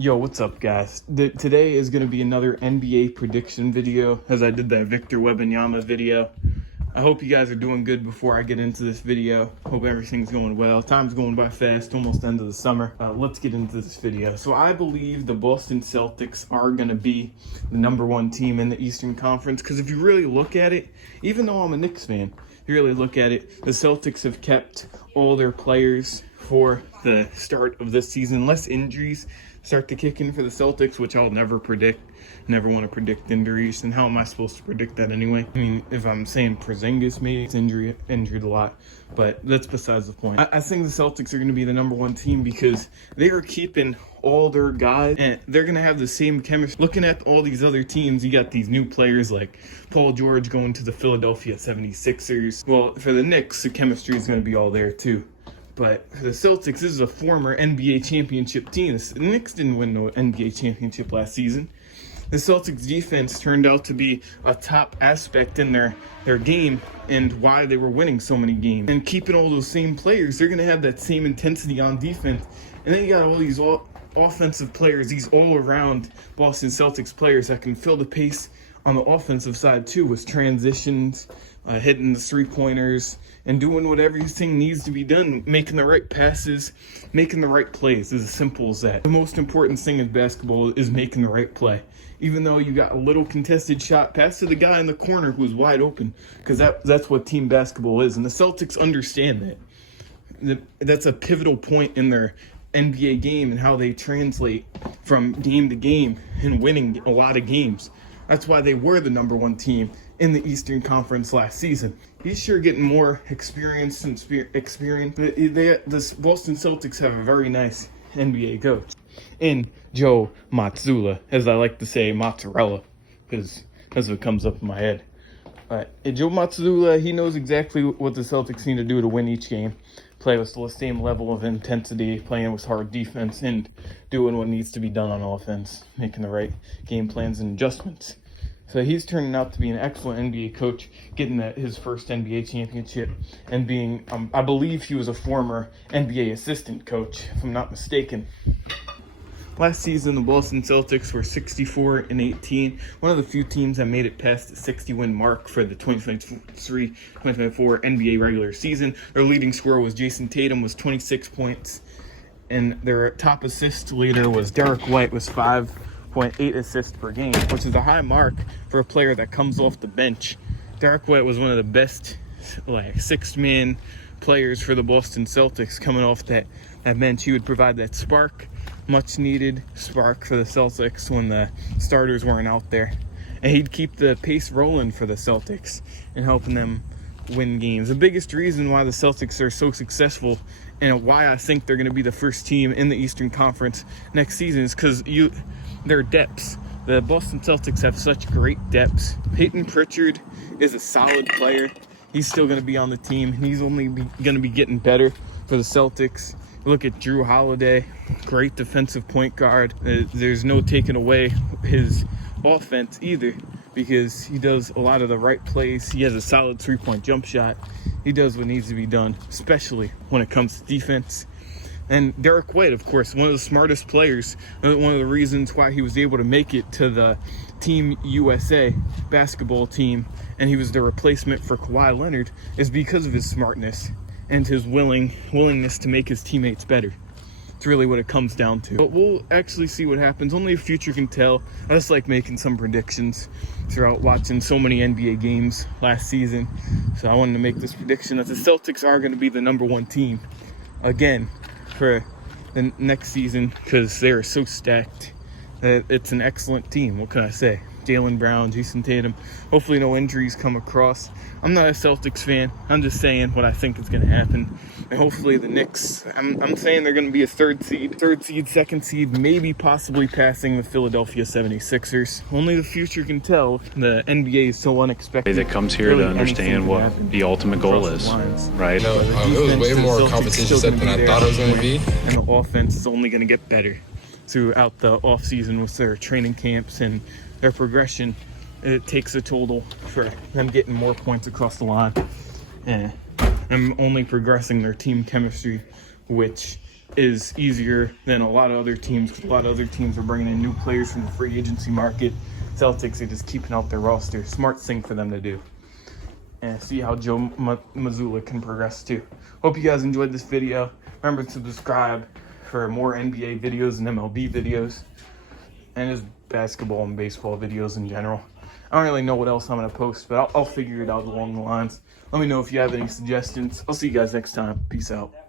Yo, what's up, guys? Today is going to be another NBA prediction video, as I did that Victor Wembanyama video. I hope you guys are doing good before I get into this video. Hope everything's going well. Time's going by fast, almost end of the summer. Let's get into this video. So I believe the Boston Celtics are going to be the #1 team in the Eastern Conference, because if you really look at it, even though I'm a Knicks fan, if you really look at it, the Celtics have kept all their players for the start of this season, unless injuries start to kick in for the Celtics, which I'll never predict. Never want to predict injuries, and how am I supposed to predict that anyway? I mean, if I'm saying Porzingis, maybe it's injured a lot, but that's besides the point. I think the Celtics are going to be the #1 team because they are keeping all their guys, and they're going to have the same chemistry. Looking at all these other teams, you got these new players like Paul George going to the Philadelphia 76ers. Well, for the Knicks, the chemistry is going to be all there too. But for the Celtics, this is a former NBA championship team. The Knicks didn't win no NBA championship last season. The Celtics defense turned out to be a top aspect in their game and why they were winning so many games. And keeping all those same players, they're going to have that same intensity on defense. And then you got all these offensive players, these all-around Boston Celtics players that can fill the pace on the offensive side too, with transitions, hitting the three-pointers, and doing what everything needs to be done, making the right passes, making the right plays. It's as simple as that. The most important thing in basketball is making the right play. Even though you got a little contested shot, pass to the guy in the corner who's wide open, because that's what team basketball is. And the Celtics understand that. That's a pivotal point in their NBA game and how they translate from game to game and winning a lot of games. That's why they were the #1 team in the Eastern Conference last season. He's sure getting more experience. The Boston Celtics have a very nice NBA coach in Joe Mazzulla, as I like to say, mozzarella, because that's what comes up in my head. But Joe Mazzulla, he knows exactly what the Celtics need to do to win each game. Play with the same level of intensity, playing with hard defense, and doing what needs to be done on offense, making the right game plans and adjustments. So he's turning out to be an excellent NBA coach, getting his first NBA championship, and being, I believe he was a former NBA assistant coach, if I'm not mistaken. Last season, the Boston Celtics were 64-18, one of the few teams that made it past the 60-win mark for the 2023-2024 NBA regular season. Their leading scorer was Jason Tatum, was 26 points, and their top assist leader was Derek White, was 5.8 assists per game, which is a high mark for a player that comes off the bench. Derek White was one of the best sixth-man players for the Boston Celtics coming off that bench. He would provide that spark, much needed spark for the Celtics when the starters weren't out there. And he'd keep the pace rolling for the Celtics and helping them win games. The biggest reason why the Celtics are so successful and why I think they're going to be the first team in the Eastern Conference next season is because their depths. The Boston Celtics have such great depths. Peyton Pritchard is a solid player. He's still going to be on the team. He's only going to be getting better for the Celtics. Look at Drew Holiday, great defensive point guard. There's no taking away his offense either, because he does a lot of the right plays. He has a solid three-point jump shot. He does what needs to be done, especially when it comes to defense. And Derek White, of course, one of the smartest players. One of the reasons why he was able to make it to the Team USA basketball team, and he was the replacement for Kawhi Leonard, is because of his smartness and his willingness to make his teammates better. It's really what it comes down to. But we'll actually see what happens. Only the future can tell. I just like making some predictions throughout watching so many NBA games last season. So I wanted to make this prediction that the Celtics are going to be the #1 team again for the next season, because they are so stacked. It's an excellent team. What can I say? Jaylen Brown, Jason Tatum. Hopefully no injuries come across. I'm not a Celtics fan. I'm just saying what I think is going to happen. And hopefully the Knicks, I'm saying they're going to be a third seed, second seed, maybe possibly passing the Philadelphia 76ers. Only the future can tell. The NBA is so unexpected. That comes here really to understand what the ultimate goal is, right? No, it was way more competition set than I thought it was going to be. And the offense is only going to get better throughout the offseason with their training camps and their progression. It takes a total for them getting more points across the line. And I'm only progressing their team chemistry, which is easier than a lot of other teams, because a lot of other teams are bringing in new players from the free agency market. Celtics are just keeping out their roster. Smart thing for them to do. And see how Joe Mazzulla can progress too. Hope you guys enjoyed this video. Remember to subscribe for more NBA videos and MLB videos, and just basketball and baseball videos in general. I don't really know what else I'm going to post, but I'll figure it out along the lines. Let me know if you have any suggestions. I'll see you guys next time. Peace out.